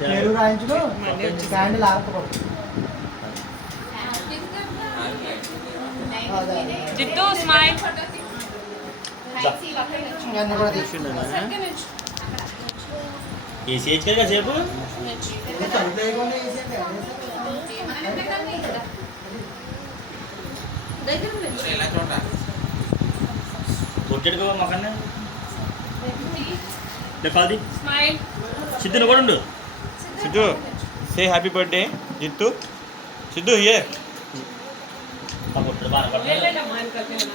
పేరు రాయించుడు క్యాండిల్ ఆరపకూడదు. జిత్తు స్మైల్. ఏసీ కదా సేపు కొట్టేడుకో మొక్కనే కాల్ది. సిద్ధుని కూడా ఉండు. Siddhu say happy birthday Jithu. Siddhu here.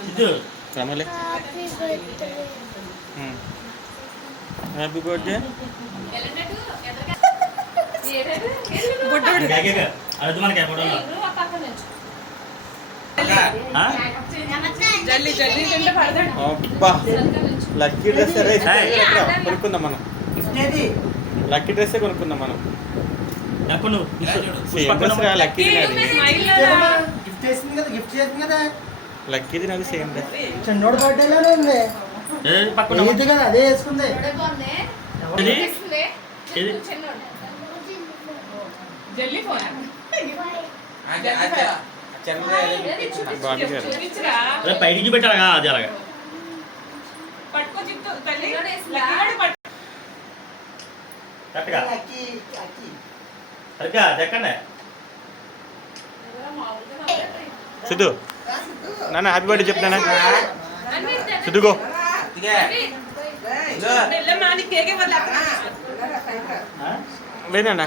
Siddhu రమలే హ్యాపీ బర్త్డే. అది మనకి లక్కీ డ్రెస్ కొనుక్కుందాం మనం. లక్కీ డ్రెస్ కొనుక్కుందాం మనం. లక్కీది నాకు సేమ్ డ్రెస్. చిన్నోడు బర్త్డేలోనే ఉంది కదా, అదే వేసుకుంది. బయటికి పెట్టారా అది అలాగా ఎక్కండి. సిద్ధు నాన్న హ్యాపీ బర్త్డే చెప్తానా? సిద్ధుగో లేదన్నా.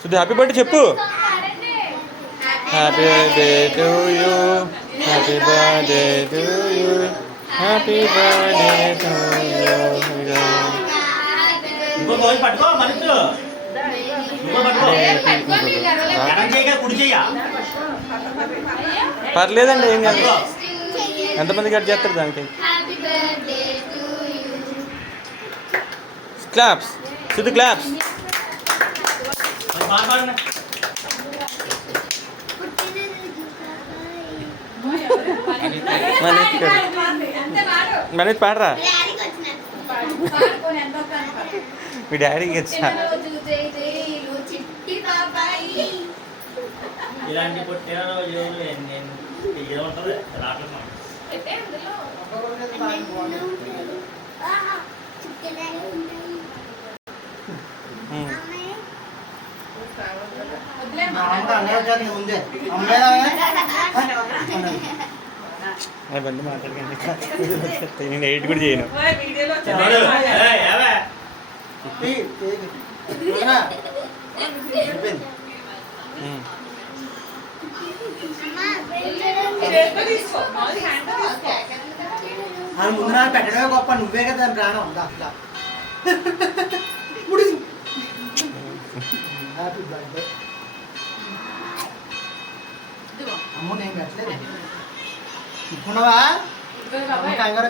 సిద్ధు హ్యాపీ బర్త్డే చెప్పు. Happy birthday to you, happy birthday to you, happy birthday to you. పట్టుకో పర్లేదండి, ఏం కాదు. ఎంతమంది కట్ చేస్తారు దానికి? Claps Siddhu claps. మనీష్ పాడరా. మీ డాడీకి వచ్చా ఇలాంటి పుట్టిన బండి మాట్లాడకండి, నేను ఎయిట్ కూడా చేయను. అది ముందు నాకు పెట్టడమే గొప్ప, నువ్వే కదా దాని ప్రాణం. అట్లా హ్యాపీ బర్త్డే. అమ్మ నేను పెట్టలేదు ఇప్పుడువా కంగారు.